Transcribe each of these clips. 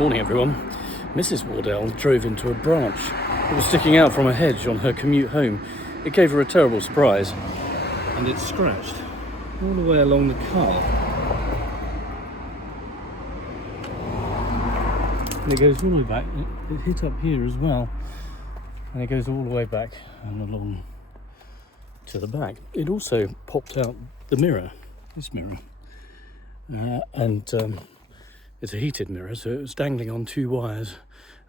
Morning everyone. Mrs. Wardell drove into a branch that was sticking out from a hedge on her commute home. It gave her a terrible surprise and it scratched all the way along the car. And it goes all the way back. It hit up here as well, and it goes all the way back and along to the back. It also popped out the mirror, this mirror, and it's a heated mirror, so it was dangling on two wires,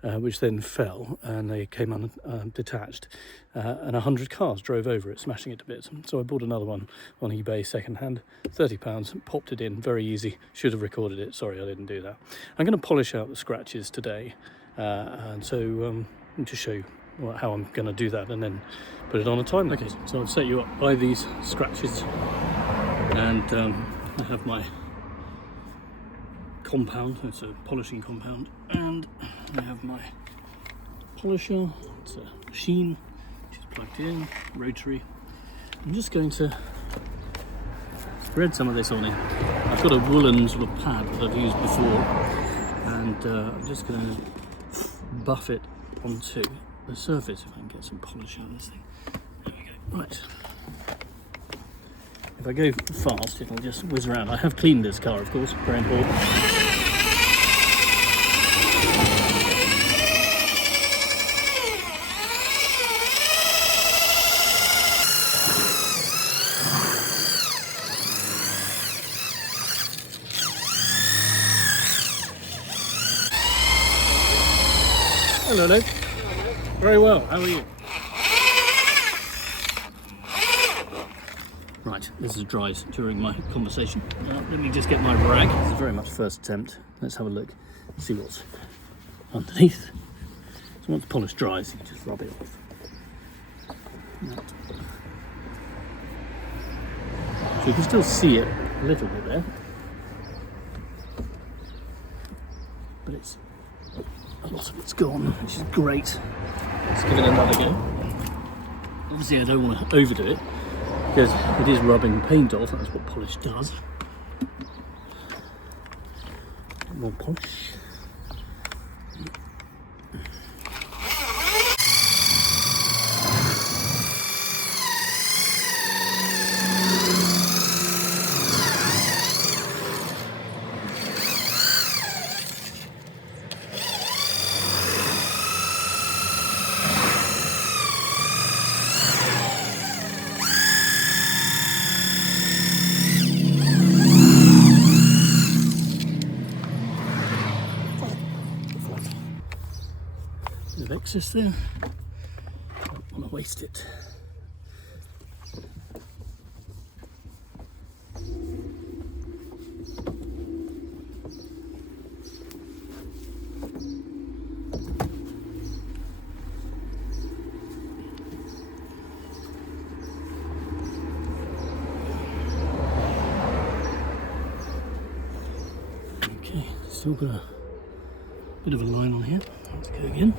which then fell and they came detached, and 100 cars drove over it, smashing it to bits. So I bought another one on eBay second-hand, £30, popped it in, very easy. Should have recorded it, sorry I didn't do that. I'm going to polish out the scratches today, and so to show you how I'm going to do that and then put it on a time lapse. Okay, so I've set you up by these scratches, and I have my compound, it's a polishing compound, and I have my polisher. It's a machine which is plugged in, rotary. I'm just going to spread some of this on it. I've got a woolen sort of pad that I've used before, and I'm just going to buff it onto the surface if I can get some polish on this thing. There we go. Right. If I go fast, it'll just whiz around. I have cleaned this car, of course, very important. Hello, Luke. Very well, how are you? Right, this is dries during my conversation. Let me just get my rag. This is very much first attempt. Let's have a look, see what's underneath. So once the polish dries, you can just rub it off. So you can still see it a little bit there, but it's a lot of it's gone, which is great. Let's give it another go. Obviously I don't want to overdo it, because it is rubbing paint off, that's what polish does. More polish. Bit of excess there, don't want to waste it. Okay, still got a bit of a line on here, let's go again.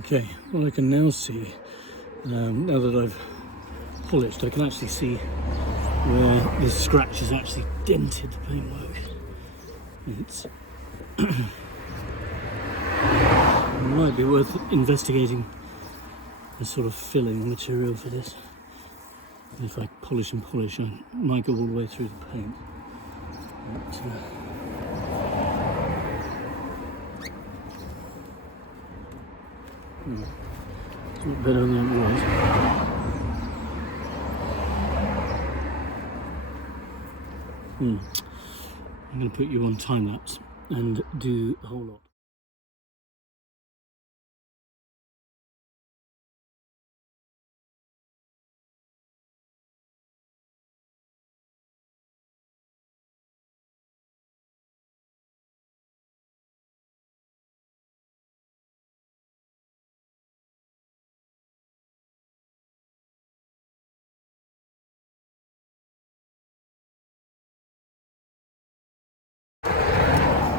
Okay, well I can now see, now that I've polished, I can actually see where the scratch has actually dented the paintwork. It's it might be worth investigating a sort of filling material for this. If I polish and polish, I might go all the way through the paint. But, it's not better than it was. I'm going to put you on time lapse and do the whole lot.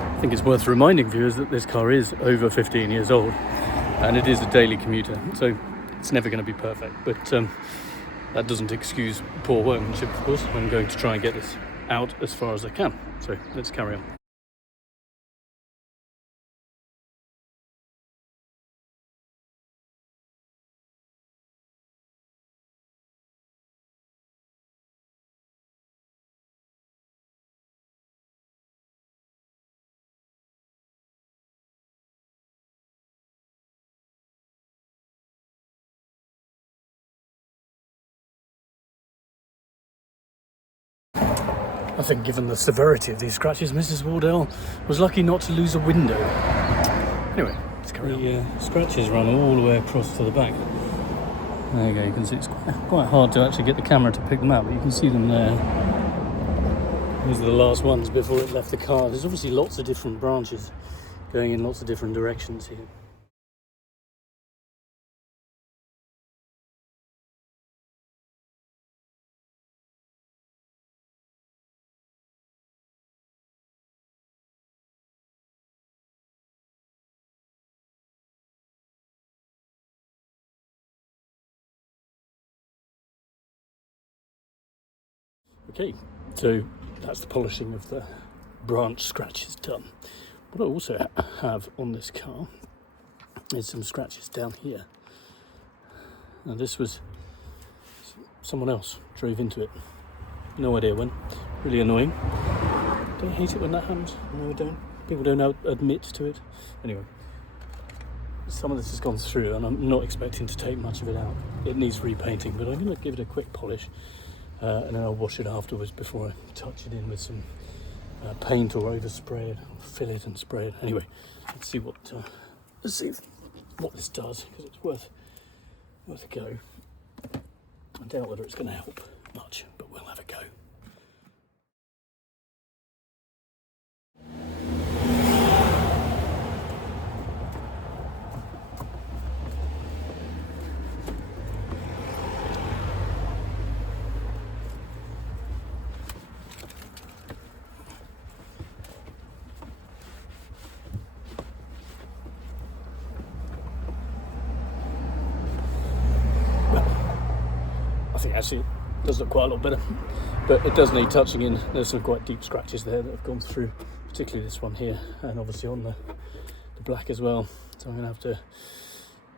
I think it's worth reminding viewers that this car is over 15 years old and it is a daily commuter, so it's never going to be perfect, but that doesn't excuse poor workmanship, of course. I'm going to try and get this out as far as I can, so let's carry on. I think given the severity of these scratches, Mrs. Wardell was lucky not to lose a window. Anyway, let's carry on. The scratches run all the way across to the back. There you go, you can see it's quite hard to actually get the camera to pick them out, but you can see them there. These are the last ones before it left the car. There's obviously lots of different branches going in lots of different directions here. Okay, so that's the polishing of the branch scratches done. What I also have on this car is some scratches down here. Now this was someone else drove into it. No idea when. Really annoying. Don't hate it when that happens. No, I don't. People don't admit to it. Anyway, some of this has gone through and I'm not expecting to take much of it out. It needs repainting, but I'm going to give it a quick polish. And then I'll wash it afterwards before I touch it in with some paint or overspray it, or fill it and spray it. Anyway, let's see what this does, because it's worth a go. I doubt whether it's going to help much, but we'll have a go. Actually, it does look quite a lot better, but it does need touching in. There's some quite deep scratches there that have gone through, particularly this one here, and obviously on the black as well. So I'm going to have to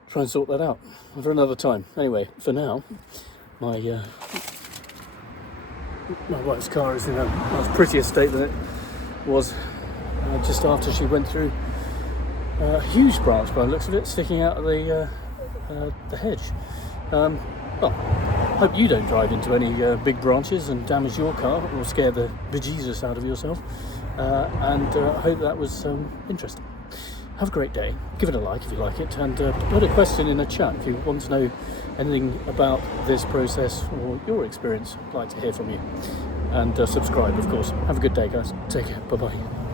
try and sort that out for another time. Anyway, for now, my wife's car is in a much prettier state than it was just after she went through a huge branch, by the looks of it, sticking out of the hedge. Well, hope you don't drive into any big branches and damage your car or scare the bejesus out of yourself. And I hope that was interesting. Have a great day. Give it a like if you like it, and put a question in the chat if you want to know anything about this process or your experience. I'd like to hear from you. And subscribe, of course. Have a good day, guys. Take care. Bye-bye.